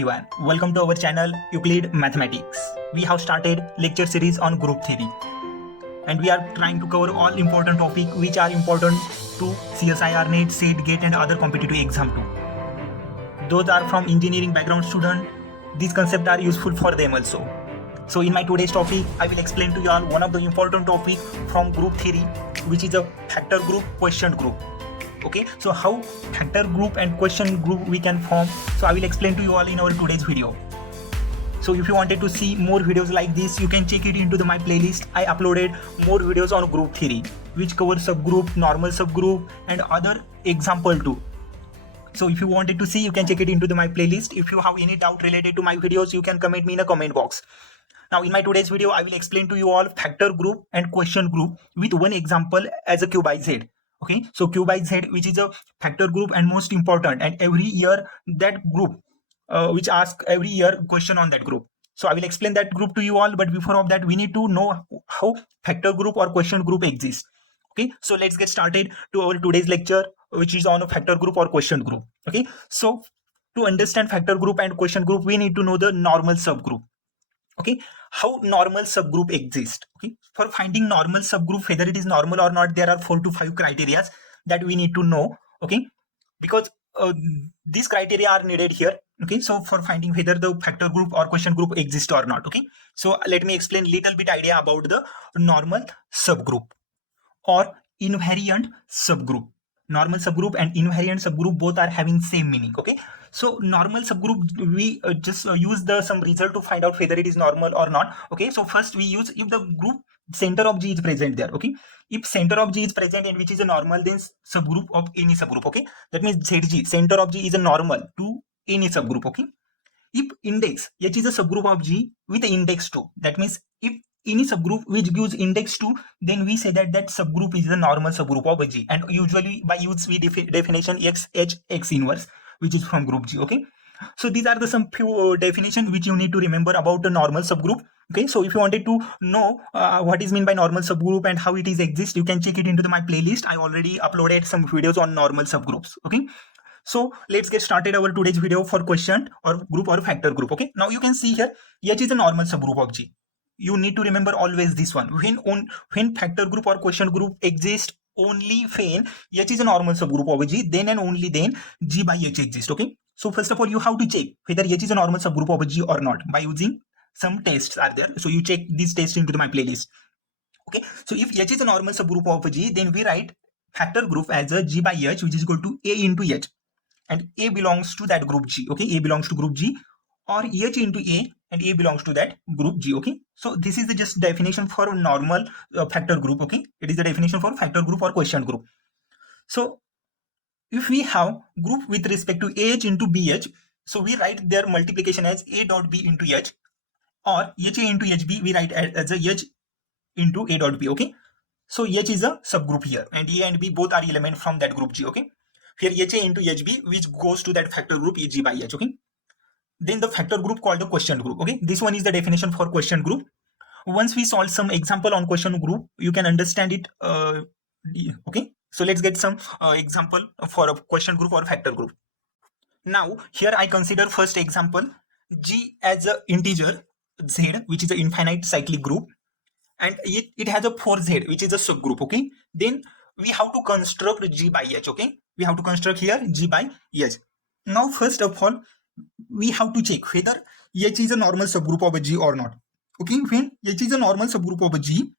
everyone, welcome to our channel Euclid Mathematics. We have started lecture series on group theory and we are trying to cover all important topics which are important to CSIRNET, SET, GATE and other competitive exam too. Those are from engineering background student, these concepts are useful for them also. So in my today's topic, I will explain to you all one of the important topic from group theory, which is a factor group, quotient group. Okay, so how factor group and quotient group we can form, so I will explain to you all in our today's video. So if you wanted to see more videos like this, you can check it into my playlist. I uploaded more videos on group theory which cover subgroup, normal subgroup and other example too. So if you wanted to see, you can check it into my playlist. If you have any doubt related to my videos, you can comment me in a comment box. Now in my today's video, I will explain to you all factor group and quotient group with one example as a Q by Z. Okay, so Q by Z, which is a factor group and most important, and every year that group which ask every year question on that group. So I will explain that group to you all, but before of that we need to know how factor group or quotient group exists. Okay, so let's get started to our today's lecture, which is on a factor group or quotient group. Okay, so to understand factor group and quotient group, we need to know the normal subgroup. Okay, how normal subgroup exists. Okay, for finding normal subgroup, whether it is normal or not, there are 4 to 5 criteria that we need to know. Okay, because these criteria are needed here. Okay, so for finding whether the factor group or quotient group exists or not. Okay, so let me explain little bit idea about the normal subgroup or invariant subgroup. Normal subgroup and invariant subgroup both are having same meaning. Okay, so normal subgroup, we just use some result to find out whether it is normal or not. Okay, so first we use if the group center of G is present there. Okay, if center of G is present and which is a normal, then subgroup of any subgroup. Okay, that means ZG, center of G is a normal to any subgroup. Okay, if index H is a subgroup of G with index 2, that means if any subgroup which gives index 2, then we say that that subgroup is the normal subgroup of G, and usually by use we definition X H X inverse, which is from group G. Okay, so these are the some few definition which you need to remember about the normal subgroup. Okay, so if you wanted to know what is mean by normal subgroup and how it is exist, you can check it into my playlist. I already uploaded some videos on normal subgroups. Okay, so let's get started our today's video for quotient or group or factor group. Okay, now you can see here H is a normal subgroup of G. You need to remember always this one. When factor group or quotient group exist, only when H is a normal subgroup of G, then and only then G by H exists. Okay, so first of all you have to check whether H is a normal subgroup of G or not by using some tests are there. So you check these tests into my playlist. Okay, so if H is a normal subgroup of G, then we write factor group as a G by H, which is equal to A into H, and A belongs to that group G. Okay, A belongs to group G, or H into A and A belongs to that group G. Okay, so this is the just definition for normal factor group. Okay, it is the definition for factor group or quotient group. So if we have group with respect to H into BH, so we write their multiplication as A dot B into H, or HA into HB we write as a H into A dot B. Okay, so H is a subgroup here and A and B both are element from that group G. Okay, here HA into HB which goes to that factor group G by H. Okay, then the factor group called the quotient group. Okay, this one is the definition for quotient group. Once we solve some example on quotient group, you can understand it. Okay, so let's get some example for a quotient group or factor group. Now here I consider first example G as a integer Z, which is an infinite cyclic group, and it has a 4Z, which is a subgroup. Okay, then we have to construct G by H. Okay, we have to construct here G by H. Now first of all we have to check whether H is a normal subgroup of a G or not. Okay, when H is a normal subgroup of a G,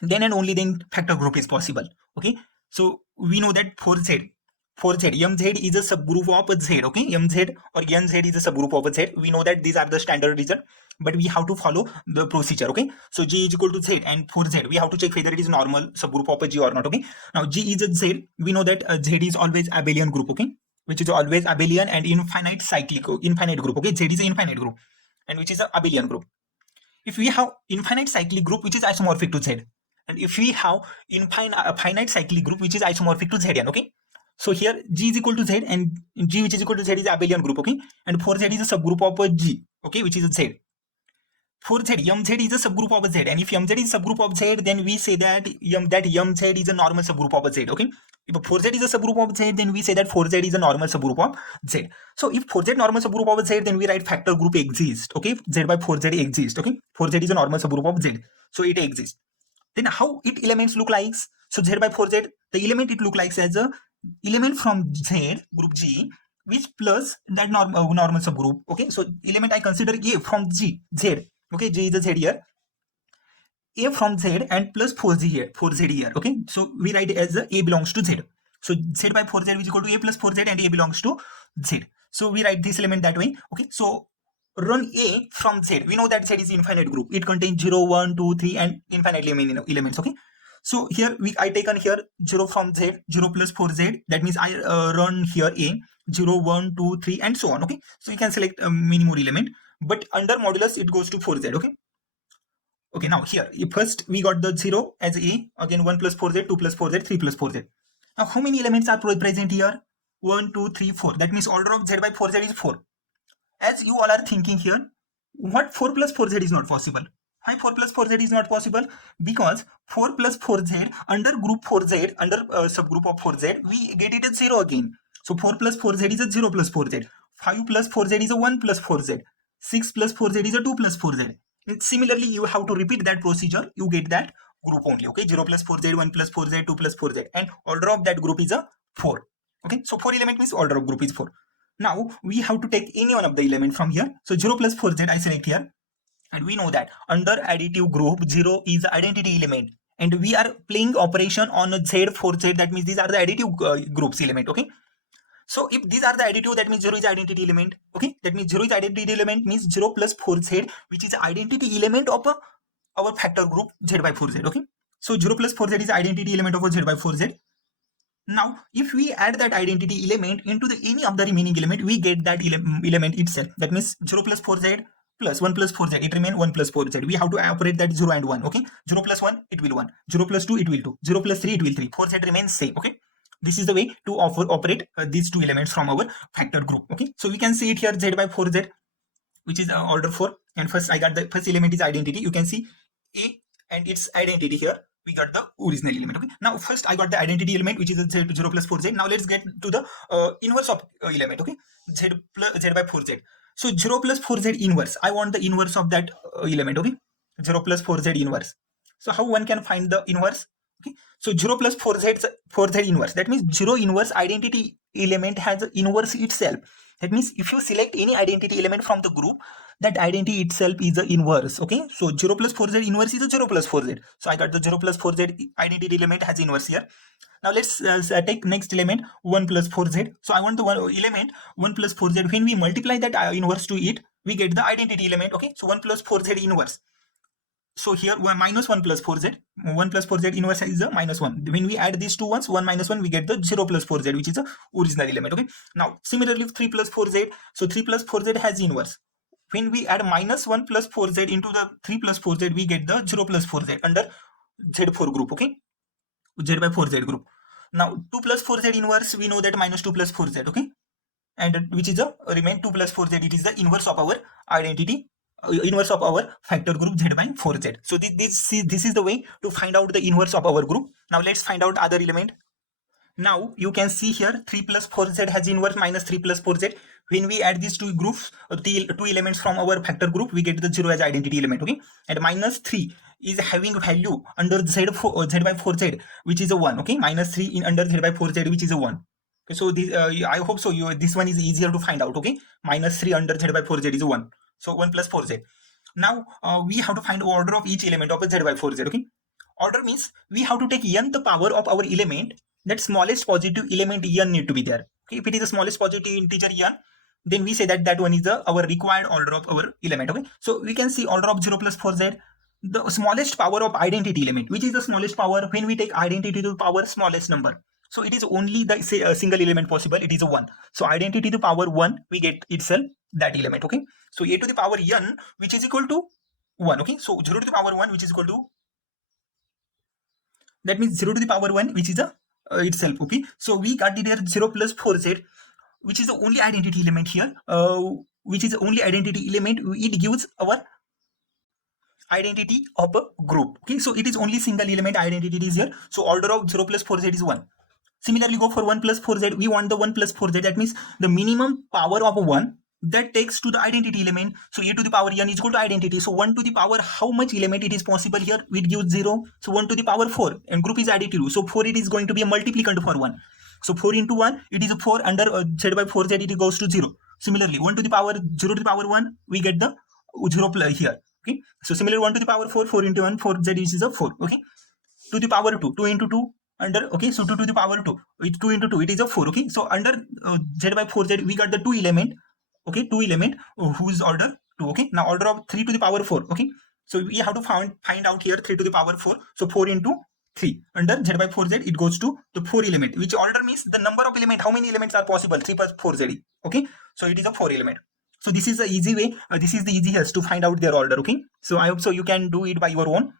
then and only then factor group is possible. Okay, so we know that 4Z MZ is a subgroup of a Z. Okay, MZ or NZ is a subgroup of a Z. We know that these are the standard result, but we have to follow the procedure. Okay, so G is equal to Z and 4Z, we have to check whether it is normal subgroup of a G or not. Okay, now G is a Z, we know that Z is always abelian group. Okay, which is always abelian and infinite group. Okay, Z is an infinite group and which is an abelian group. If we have infinite cyclic group which is isomorphic to Z, and if we have finite cyclic group which is isomorphic to Zn. Okay, so here G is equal to Z and G which is equal to Z is abelian group. Okay, and 4Z is a subgroup of a G. Okay, which is a Z. 4Z, MZ is a subgroup of a Z, and if MZ is a subgroup of Z, then we say that MZ is a normal subgroup of a Z. Okay, If 4z is a subgroup of z, then we say that 4z is a normal subgroup of z. So if 4z normal subgroup of z, then we write factor group exists. Okay, z by 4z exists. Okay, 4z is a normal subgroup of z, so it exists. Then how it elements look like? So z by 4z, the element it look like as a element from z group G, which plus that normal subgroup. Okay, so element I consider A from z. Okay, G is a z here. A from Z and plus 4Z here. Okay, so we write it as A belongs to Z. So Z by 4Z is equal to A plus 4Z and A belongs to Z. So we write this element that way. Okay, so run A from Z. We know that Z is infinite group. It contains 0, 1, 2, 3 and infinitely many elements. Okay, so here I taken here 0 from Z, 0 plus 4Z. That means I run here A, 0, 1, 2, 3 and so on. Okay, so you can select many more element, but under modulus it goes to 4Z. Okay, now here first we got the 0 as A, again 1 plus 4z, 2 plus 4z, 3 plus 4z. Now how many elements are present here? 1, 2, 3, 4. That means order of z by 4z is 4. As you all are thinking here, what 4 plus 4z is not possible? Why 4 plus 4z is not possible? Because 4 plus 4z under group 4z, under subgroup of 4z, we get it as 0 again. So 4 plus 4z is a 0 plus 4z. 5 plus 4z is a 1 plus 4z. 6 plus 4z is a 2 plus 4z. Similarly, you have to repeat that procedure. You get that group only. Okay, 0 plus 4z, 1 plus 4z, 2 plus 4z, and order of that group is a 4. Okay, so 4 element means order of group is 4. Now we have to take any one of the element from here. So 0 plus 4z I select here, and we know that under additive group 0 is the identity element, and we are playing operation on a z 4z. That means these are the additive groups element. Okay, so if these are the additive, that means 0 is identity element. Okay, that means 0 is identity element means 0 plus 4z, which is identity element of our factor group z by 4z. Okay, so 0 plus 4z is identity element of a z by 4z. Now if we add that identity element into the any of the remaining element, we get that element itself. That means 0 plus 4z plus 1 plus 4z, it remains 1 plus 4z. We have to operate that 0 and 1. Okay, 0 plus 1 it will 1, 0 plus 2 it will 2, 0 plus 3 it will 3, 4z remains same. Okay, this is the way to operate these two elements from our factor group. Okay, so we can see it here z by 4z, which is order 4, and first I got the first element is identity. You can see A and its identity here. We got the original element. Okay, now first I got the identity element, which is a 0 plus 4z. Now let's get to the inverse of element. Okay, z by 4z. So 0 plus 4z inverse, I want the inverse of that element. Okay, 0 plus 4z inverse. So how one can find the inverse? Okay, so 0 plus 4z inverse, that means 0 inverse identity element has an inverse itself. That means if you select any identity element from the group, that identity itself is the inverse. Okay, so 0 plus 4z inverse is a 0 plus 4z. So I got the 0 plus 4z identity element has inverse here. Now let's take next element 1 plus 4z. So I want the one element 1 plus 4z. When we multiply that inverse to it, we get the identity element. Okay, so 1 plus 4z inverse. So here minus 1 plus 4z, 1 plus 4z inverse is a minus 1. When we add these two ones, 1 minus 1, we get the 0 plus 4z, which is the original element. Okay, now similarly 3 plus 4z, so 3 plus 4z has inverse. When we add minus 1 plus 4z into the 3 plus 4z, we get the 0 plus 4z under z4 group. Okay, z by 4z group. Now 2 plus 4z inverse, we know that minus 2 plus 4z. Okay, and which is a remain 2 plus 4z. It is the inverse of our identity, inverse of our factor group z by 4z. So this is the way to find out the inverse of our group. Now let's find out other element. Now you can see here 3 plus 4z has inverse minus 3 plus 4z. When we add these two groups, the two elements from our factor group, we get the 0 as identity element. Okay, and minus 3 is having value under z by 4z, which is a 1. Okay, minus 3 in under z by 4z, which is a 1. Okay, so this I hope so this one is easier to find out. Okay, minus 3 under z by 4z is a 1. So 1 plus 4z. Now we have to find order of each element of a z by 4z. Okay, order means we have to take nth power of our element. That smallest positive element n need to be there. Okay, if it is the smallest positive integer n, then we say that that one is our required order of our element. Okay, so we can see order of 0 plus 4z, the smallest power of identity element. Which is the smallest power? When we take identity to the power smallest number, so it is only the single element possible. It is a 1. So identity to the power 1, we get itself that element. Okay, so a to the power n, which is equal to 1. Okay, so 0 to the power 1, which is equal to, that means 0 to the power 1, which is a itself. Okay, so we got it here 0 plus 4z, which is the only identity element here, which is the only identity element. It gives our identity of a group. Okay, so it is only single element identity is here. So order of 0 plus 4z is 1. Similarly, go for 1 plus 4z. We want the 1 plus 4z. That means the minimum power of 1 that takes to the identity element. So a to the power n is equal to identity. So 1 to the power, how much element it is possible here? It gives 0. So 1 to the power 4, and group is additive. So 4, it is going to be a multiplicand for 1. So 4 into 1, it is a 4. Under z by 4z, it goes to 0. Similarly, 1 to the power 0 to the power 1, we get the 0 here. Okay. So similarly, 1 to the power 4, 4 into 1, 4z is a 4. Okay. To the power 2, 2 into 2, under, okay, so 2 to the power 2, it's 2 into 2, it is a 4. Okay, so under z by 4z, we got the 2 element. Okay, 2 element whose order 2. Okay, now order of 3 to the power 4. Okay, so we have to find out here 3 to the power 4. So 4 into 3 under z by 4z, it goes to the 4 element, which order means the number of element, how many elements are possible? 3 plus 4z. Okay, so it is a 4 element. So this is the easy way, this is the easiest to find out their order. Okay, so I hope so you can do it by your own.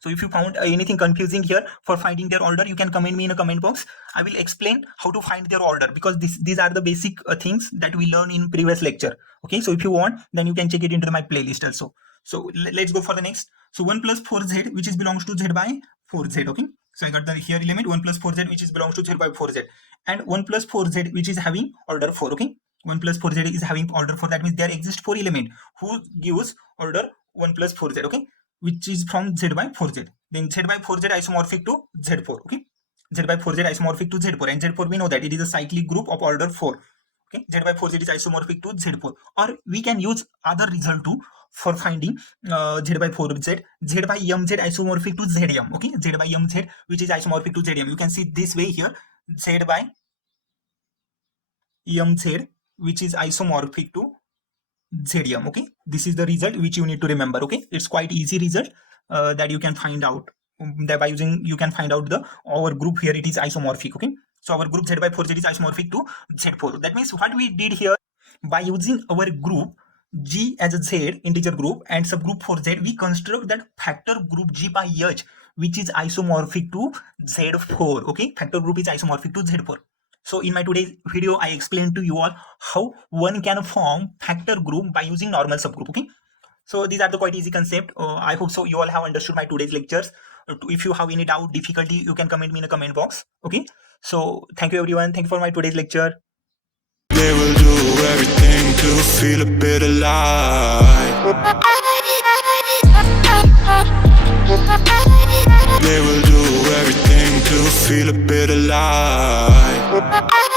So if you found anything confusing here for finding their order, you can comment me in a comment box. I will explain how to find their order, because these are the basic things that we learned in previous lecture. Okay, so if you want, then you can check it into my playlist also. So let's go for the next. So 1 plus 4z, which is belongs to z by 4z. Okay, so I got the here element 1 plus 4z, which is belongs to z by 4z, and 1 plus 4z, which is having order 4. Okay, 1 plus 4z is having order 4. That means there exist 4 element who gives order 1 plus 4z. Okay, which is from z by 4z. Then z by 4z isomorphic to z4. Okay, z by 4z isomorphic to z4, and z4 we know that it is a cyclic group of order 4. Okay, z by 4z is isomorphic to z4, or we can use other result too for finding z by 4z. Z by mz isomorphic to zm. Okay, z by mz, which is isomorphic to zm. You can see this way here, z by mz, which is isomorphic to zm. Okay, this is the result which you need to remember. Okay, it's quite easy result that you can find out that by using, you can find out the our group here, it is isomorphic. Okay, so our group z by 4z is isomorphic to z4. That means what we did here, by using our group G as a Z integer group and subgroup for Z, we construct that factor group G by H, which is isomorphic to Z4. Okay, factor group is isomorphic to Z4. So in my today's video, I explained to you all how one can form factor group by using normal subgroup. Okay, so these are the quite easy concept. I hope so you all have understood my today's lectures. If you have any doubt, difficulty, you can comment me in the comment box. Okay, so thank you everyone. Thank you for my today's lecture. They will do everything to feel a bit alive. They will do everything to feel a bit alive.